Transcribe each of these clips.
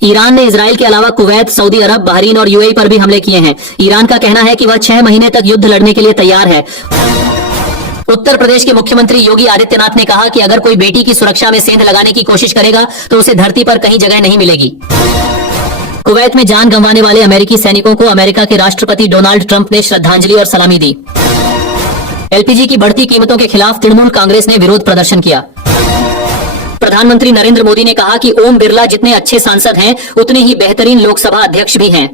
Iran ने Israel के अलावा कुवैत, सऊदी अरब, बहरीन और यूएई पर भी हमले किए हैं। ईरान का कहना है कि वह 6 महीने तक युद्ध लड़ने के लिए तैयार है। उत्तर प्रदेश के मुख्यमंत्री योगी आदित्यनाथ ने कहा कि अगर कोई बेटी की सुरक्षा में सेंध लगाने की कोशिश करेगा तो उसे धरती पर कहीं जगह नहीं मिलेगी। कुवैत में जान गंवाने वाले अमेरिकी सैनिकों को अमेरिका के राष्ट्रपति डोनाल्ड ट्रंप ने श्रद्धांजलि और सलामी दी। एलपीजी की बढ़ती कीमतों के खिलाफ तृणमूल कांग्रेस ने विरोध प्रदर्शन किया। प्रधानमंत्री नरेंद्र मोदी ने कहा कि ओम बिरला जितने अच्छे सांसद हैं, उतने ही बेहतरीन लोकसभा अध्यक्ष भी हैं।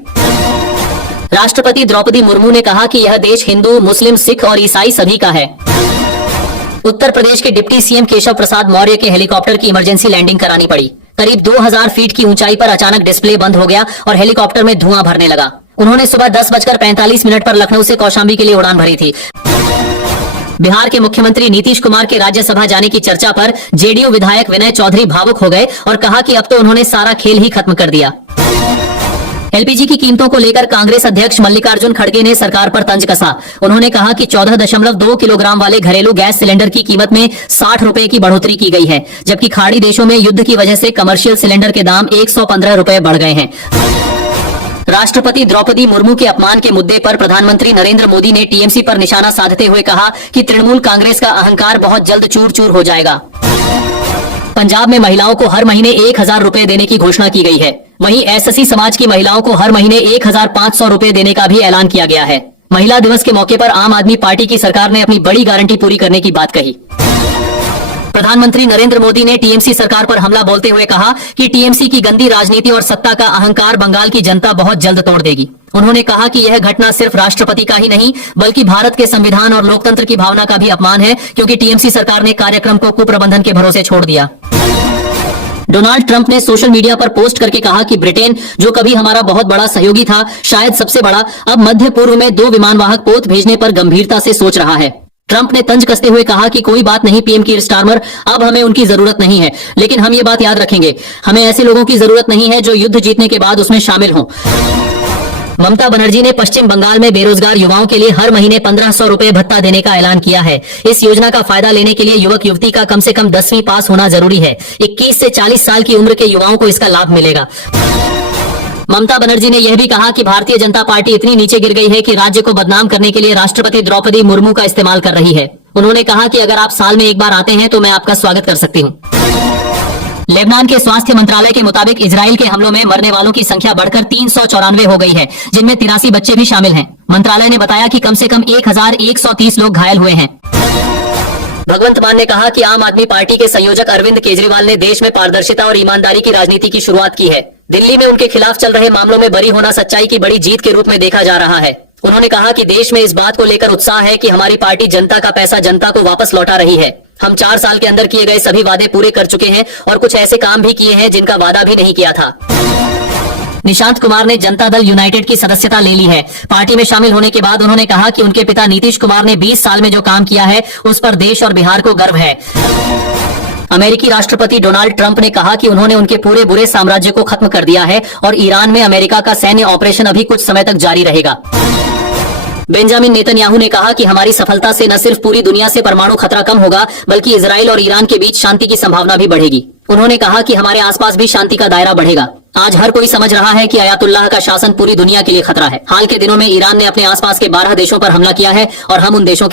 राष्ट्रपति द्रौपदी मुर्मू ने कहा कि यह देश हिंदू, मुस्लिम, सिख और ईसाई सभी का है। उत्तर प्रदेश के डिप्टी सीएम केशव प्रसाद मौर्य के हेलीकॉप्टर की इमरजेंसी लैंडिंग करानी पड़ी। करीब 2000 फीट की ऊंचाई पर अचानक डिस्प्ले बंद हो गया और हेलीकॉप्टर में धुआं भरने लगा। उन्होंने सुबह 10:45 पर लखनऊ से कौशाम्बी के लिए उड़ान भरी थी। बिहार के मुख्यमंत्री नीतीश कुमार के राज्यसभा जाने की चर्चा पर जेडीयू विधायक विनय चौधरी भावुक हो गए और कहा कि अब तो उन्होंने सारा खेल ही खत्म कर दिया। एलपीजी की कीमतों को लेकर कांग्रेस अध्यक्ष मल्लिकार्जुन खड़गे ने सरकार पर तंज कसा। उन्होंने कहा कि 14.2 किलोग्राम वाले घरेलू गैस सिलेंडर की कीमत में 60 रुपए की बढ़ोतरी की गई है, जबकि खाड़ी देशों में युद्ध की वजह से कमर्शियल सिलेंडर के दाम 115 रुपए बढ़ गए हैं। राष्ट्रपति द्रौपदी मुर्मू के अपमान के मुद्दे पर प्रधानमंत्री नरेंद्र मोदी ने टीएमसी पर निशाना साधते हुए कहा कि तृणमूल कांग्रेस का अहंकार बहुत जल्द चूर चूर हो जाएगा। पंजाब में महिलाओं को हर महीने 1000 रुपए देने की घोषणा की गई है। वहीं एससी समाज की महिलाओं को हर महीने 1500 रुपए देने का भी ऐलान किया गया है। महिला दिवस के मौके पर आम आदमी पार्टी की सरकार ने अपनी बड़ी गारंटी पूरी करने की बात कही। प्रधानमंत्री नरेंद्र मोदी ने टीएमसी सरकार पर हमला बोलते हुए कहा कि टीएमसी की गंदी राजनीति और सत्ता का अहंकार बंगाल की जनता बहुत जल्द तोड़ देगी। उन्होंने कहा कि यह घटना सिर्फ राष्ट्रपति का ही नहीं बल्कि भारत के संविधान और लोकतंत्र की भावना का भी अपमान है, क्योंकि टीएमसी सरकार ने कार्यक्रम को कुप्रबंधन के भरोसे छोड़ दिया। डोनाल्ड ट्रंप ने सोशल मीडिया पर पोस्ट करके कहा कि ब्रिटेन, जो कभी हमारा बहुत बड़ा सहयोगी था, शायद सबसे बड़ा, अब मध्य पूर्व में 2 विमानवाहक पोत भेजने पर गंभीरता से सोच रहा है। ट्रंप ने तंज कसते हुए कहा कि कोई बात नहीं पीएम कीर स्टारमर, अब हमें उनकी जरूरत नहीं है, लेकिन हम ये बात याद रखेंगे, हमें ऐसे लोगों की जरूरत नहीं है जो युद्ध जीतने के बाद उसमें शामिल हों। ममता बनर्जी ने पश्चिम बंगाल में बेरोजगार युवाओं के लिए हर महीने 1500 रुपए भत्ता देने का ऐलान किया है। इस योजना का फायदा लेने के लिए युवक युवती का कम से कम 10वीं पास होना जरूरी है। 21 से 40 साल की उम्र के युवाओं को इसका लाभ मिलेगा। ममता बनर्जी ने यह भी कहा कि भारतीय जनता पार्टी इतनी नीचे गिर गई है कि राज्य को बदनाम करने के लिए राष्ट्रपति द्रौपदी मुर्मू का इस्तेमाल कर रही है। उन्होंने कहा कि अगर आप साल में एक बार आते हैं तो मैं आपका स्वागत कर सकती हूँ। लेबनान के स्वास्थ्य मंत्रालय के मुताबिक इजराइल के हमलों में मरने वालों की संख्या बढ़कर 394 हो गई है, जिनमें 83 बच्चे भी शामिल हैं। मंत्रालय ने बताया कि कम से कम 1130 लोग घायल हुए हैं। भगवंत मान ने कहा कि आम आदमी पार्टी के संयोजक अरविंद केजरीवाल ने देश में पारदर्शिता और ईमानदारी की राजनीति की शुरुआत की है। दिल्ली में उनके खिलाफ चल रहे मामलों में बरी होना सच्चाई की बड़ी जीत के रूप में देखा जा रहा है। उन्होंने कहा कि देश में इस बात को लेकर उत्साह है कि हमारी पार्टी जनता का पैसा जनता को वापस लौटा रही है। हम 4 साल के अंदर किए गए सभी वादे पूरे कर चुके हैं और कुछ ऐसे काम भी किए हैं जिनका वादा भी नहीं किया था। निशांत कुमार ने जनता दल यूनाइटेड की सदस्यता ले ली है। पार्टी में शामिल होने के बाद उन्होंने कहा कि उनके पिता नीतीश कुमार ने 20 साल में जो काम किया है उस पर देश और बिहार को गर्व है। अमेरिकी राष्ट्रपति डोनाल्ड ट्रंप ने कहा कि उन्होंने उनके पूरे बुरे साम्राज्य को खत्म कर दिया है और ईरान में अमेरिका का सैन्य ऑपरेशन अभी कुछ समय तक जारी रहेगा। बेंजामिन नेतन्याहू ने कहा कि हमारी सफलता से न सिर्फ पूरी दुनिया से परमाणु खतरा कम होगा बल्कि इजराइल और ईरान के बीच शांति की संभावना भी बढ़ेगी। उन्होंने कहा कि हमारे आसपास भी शांति का दायरा बढ़ेगा। आज हर कोई समझ रहा है कि अयातुल्लाह का शासन पूरी दुनिया के लिए खतरा है। हाल के दिनों में ईरान ने अपने आसपास के 12 देशों पर हमला किया है और हम उन देशों